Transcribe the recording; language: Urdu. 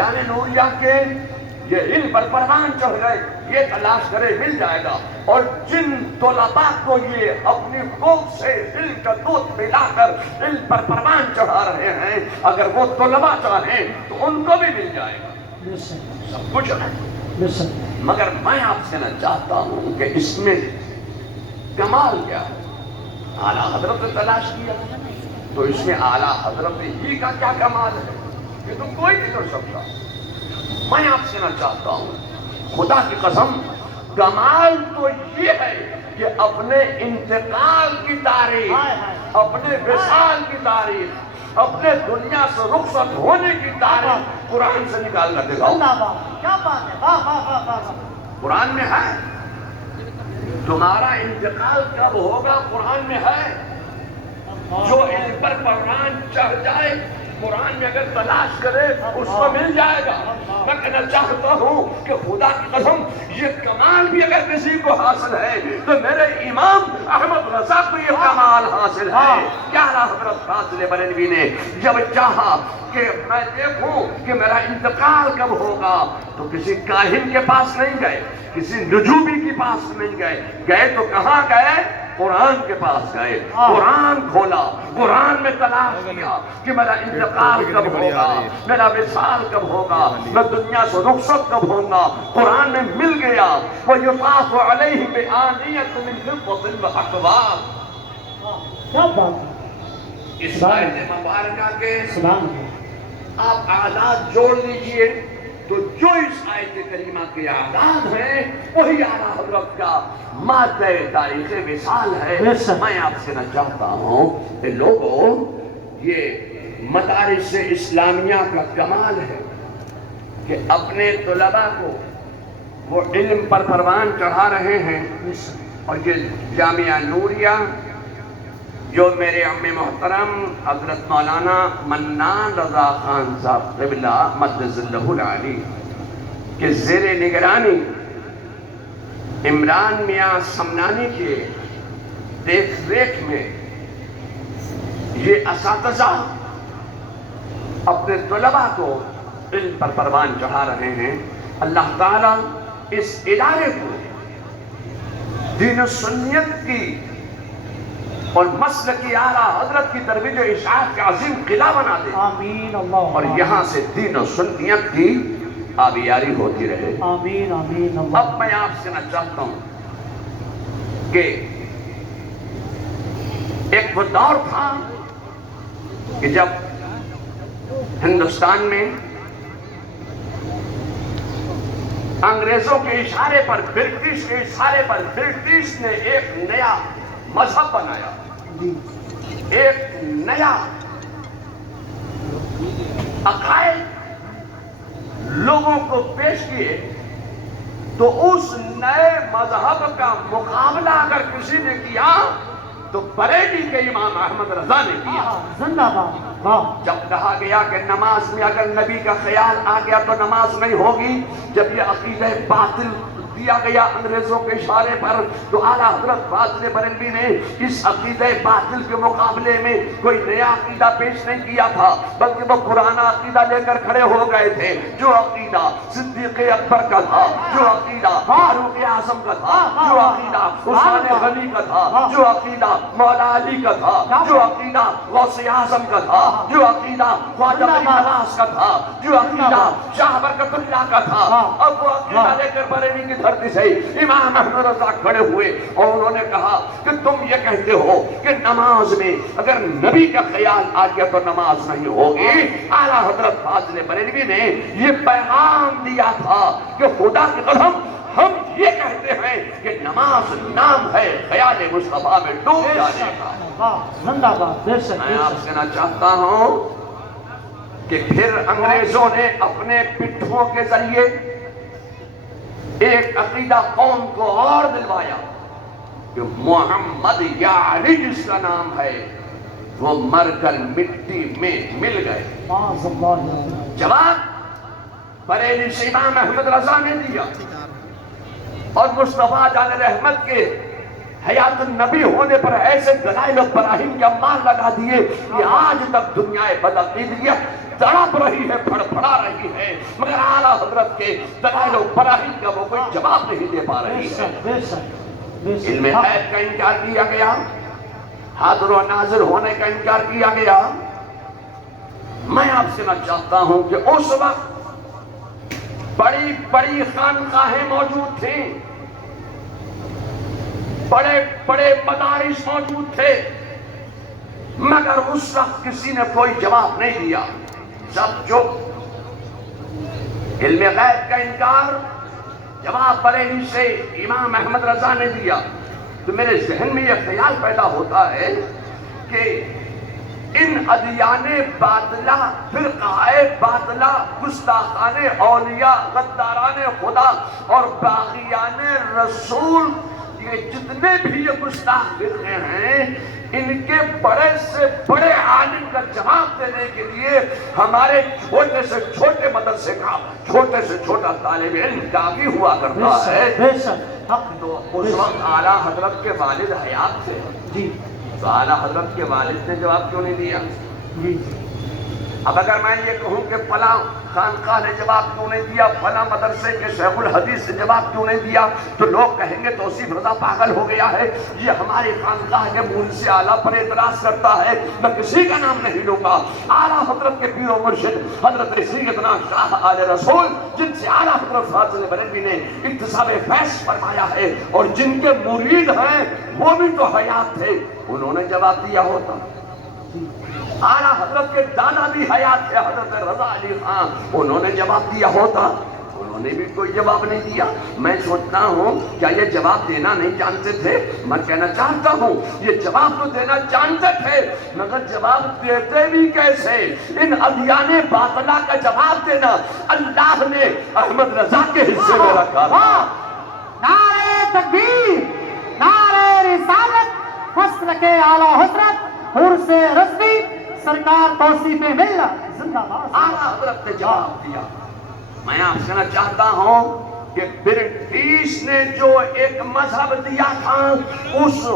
جامعہ نوریہ کے یہ علم پر پروان چڑھ گئے، یہ تلاش کرے مل جائے گا۔ اور جن طلباء کو یہ اپنی کوکھ سے علم کا دودھ پلا کر علم پر پروان چڑھا رہے ہیں، اگر وہ طلباء چاہیں تو ان کو بھی مل جائے گا، سب کچھ ہے۔ مگر میں آپ سے نہ چاہتا ہوں کہ اس میں کمال کیا ہے۔ اعلیٰ حضرت نے تلاش کیا تو اس میں اعلیٰ حضرت ہی کا کیا کمال ہے، یہ تو کوئی نہیں کر سکتا۔ میں آپ سے نہ چاہتا ہوں، خدا کی قسم، کمال تو یہ ہے کہ اپنے انتقال کی تاریخ، اپنے وصال کی تاریخ، اپنے دنیا سے رخصت ہونے کی تاریخ قرآن سے نکال کر دکھاؤ۔ کیا بات ہے، واہ واہ واہ واہ۔ قرآن میں ہے تمہارا انتقال کب ہوگا، قرآن میں ہے۔ جو علم پر پروان چڑھ جائے قرآن میں اگر تلاش کرے اس کو مل جائے گا۔ میں کہنا چاہتا ہوں کہ خدا کی قسم یہ کمال بھی اگر کسی کو حاصل ہے تو میرے امام احمد رضا کو یہ کمال حاصل ہے۔ کیا حضرت فاضل بریلوی نے جب چاہا کہ میں دیکھوں کہ میرا انتقال کب ہوگا تو کسی کاہن کے پاس نہیں گئے، کسی نجومی کے پاس نہیں گئے، گئے تو کہاں گئے؟ قرآن کے پاس گئے، قرآن کھولا، قرآن میں تلاش کیا کہ میرا انتقال کب ہوگا، میرا وصال کب ہوگا، میں دنیا سے رخصت کب ہوگا۔ قرآن میں مل گیا، وَيُطَافُ عَلَيْهِ بِآنِيَةٍ مِّن فِضَّةٍ وَأَكْوَابٍ۔ کیا بات ہے، اس آیت مبارکہ کے آپ اعداد جوڑ لیجئے تو جو اس آیت کریمہ کے اعداد ہیں وہی اعلیٰ حضرت کا مادہ تاریخ وصال ہے۔ میں آپ سے نہ چاہتا ہوں کہ لوگوں، یہ مدارس اسلامیہ کا کمال ہے کہ اپنے طلباء کو وہ علم پر پروان چڑھا رہے ہیں۔ اور یہ جامعہ نوریہ جو میرے عم محترم حضرت مولانا منان رضا خان صاحب قبلہ مدد ذلہ العالی کے زیر نگرانی عمران میاں سمنانی کے دیکھ ریکھ میں یہ اساتذہ اپنے طلباء کو علم پر پروان چڑھا رہے ہیں۔ اللہ تعالیٰ اس ادارے کو دین و سنیت کی اور مسلکی اعلیٰ حضرت کی ترویج و اشاعت کا عظیم قلعہ بنا دے، آمین اللہ، اور یہاں سے دین و سنیت کی آبیاری ہوتی رہے۔ آمین آمین اللہ۔ اب میں آپ سے نہ چاہتا ہوں کہ ایک وہ دور تھا کہ جب ہندوستان میں انگریزوں کے اشارے پر، برٹش کے اشارے پر برٹش نے ایک نیا مذہب بنایا، ایک نیا عقائد لوگوں کو پیش کیے، تو اس نئے مذہب کا مقابلہ اگر کسی نے کیا تو بریلی کے امام احمد رضا نے کیا۔ زندہ باد، واہ۔ جب کہا گیا کہ نماز میں اگر نبی کا خیال آ گیا تو نماز نہیں ہوگی، جب یہ عقیدہ باطل دیا گیا انگریزوں کے اشارے پر، تو اعلیٰ حضرت فاضل بریلوی نے اس عقیدہ باطل کے مقابلے میں کوئی نیا عقیدہ پیش نہیں کیا تھا، بلکہ وہ پرانا عقیدہ لے کر کھڑے ہو گئے تھے۔ جو عقیدہ صدیق اکبر کا تھا، جو عقیدہ فاروق اعظم کا تھا، جو عقیدہ عثمان غنی کا تھا، جو عقیدہ مولا علی کا تھا، جو عقیدہ غوث اعظم کا تھا، جو عقیدہ خواجہ غریب نواز کا تھا، جو عقیدہ شاہ برکت اللہ کا تھا، اب وہ عقیدہ لے کر بریلی کی دھرتی سے امام احمد رضا کھڑے ہوئے اور انہوں نے کہا کہ تم یہ کہتے ہو کہ نماز میں اگر نبی کا خیال آ گیا تو نماز نہیں ہوگی۔ اعلیٰ حضرت فاضل بریلوی نے یہ پیغام دیا تھا کہ خدا کی قسم ہم یہ کہتے ہیں کہ نماز نام ہے خیال مصطفیٰ میں ڈوب جانے کا۔ زندہ باد، بے شک۔ میں آپ سے نہ چاہتا ہوں کہ پھر انگریزوں نے اپنے پٹھوں کے ذریعے ایک عقیدہ قوم کو اور دلوایا کہ محمد یا علی جس کا نام ہے وہ مر کر مٹی میں مل گئے۔ جواب بریلی سے امام احمد رضا نے دیا، اور مصطفیٰ جان رحمت کے حیات النبی ہونے پر ایسے دلائل و براہین کے امال لگا دیے کہ آج تک دنیا بدعقیدیت تڑپ رہی ہے، پھڑ پھڑا رہی ہے۔ حضرت کے دلائل و براہین کا وہ کوئی جواب نہیں دے پا بے رہی ہے. شک بے شک بے شک علم غیب کا انکار کیا گیا, حاضر و ناظر ہونے کا انکار کیا گیا. میں آپ سے نہ چاہتا ہوں کہ اس وقت بڑی بڑی خانقاہیں موجود تھیں, بڑے بڑے مدارس موجود تھے, مگر اس وقت کسی نے کوئی جواب نہیں دیا, سب چپ. علم غیب کا انکار جواب بریلی سے امام احمد رضا نے دیا. تو میرے ذہن میں یہ خیال پیدا ہوتا ہے کہ ان ادیان باطلہ, فرقہ باطلہ, گستاخان اولیاء, غداران خدا اور باغیان رسول, یہ جتنے بھی یہ گستاخ فرقے ہیں, ان کے بڑے سے بڑے عالم کا جواب دینے کے لیے ہمارے چھوٹے سے چھوٹے مدرسے کا چھوٹے سے چھوٹا طالب علم کافی ہوا کرتا ہے. بے شک حق. تو اس وقت اعلیٰ حضرت کے والد حیات تھے, جی تو اعلیٰ حضرت کے والد نے جواب کیوں نہیں دیا؟ جی اب اگر میں یہ کہوں کہ فلاں خانقاہ نے جواب کیوں نہیں دیا, فلاں مدرسے کے شیخ الحدیث نے جواب کیوں نہیں دیا, تو لوگ کہیں گے توصیف رضا پاگل ہو گیا ہے, یہ ہماری خانقاہ کے مول سے اعلیٰ پر اعتراض کرتا ہے. میں کسی کا نام نہیں لوں گا, اعلیٰ حضرت کے پیر و مرشد حضرت سیدنا شاہ آل رسول, جن سے اعلیٰ حضرت فاضل بریلوی نے اکتساب فیض فرمایا ہے, اور جن کے مرید ہیں وہ بھی تو حیات تھے, انہوں نے جواب دیا ہوتا. اعلیٰ حضرت کے دادا بھی حیات تھے, حضرت رضا علی خان, انہوں نے جواب دیا ہوتا, انہوں نے بھی کوئی جواب نہیں دیا. میں سوچتا ہوں کیا یہ جواب دینا نہیں جانتے تھے؟ میں کہنا چاہتا ہوں یہ جواب تو دینا جانتے تھے, مگر جواب دیتے بھی کیسے؟ ان ادیان باطلہ کا جواب دینا اللہ نے احمد رضا کے حصے میں رکھا تھا. نعرہ تکبیر, نعرہ رسالت, فصل کے اعلیٰ حضرت حر سے رضوی سرکار توصیف ملت زندہ باد. اعلیٰ حضرت نے جواب دیا. میں آپ سے نہ چاہتا ہوں کہ برٹش نے جو ایک مذہب دیا تھا, اس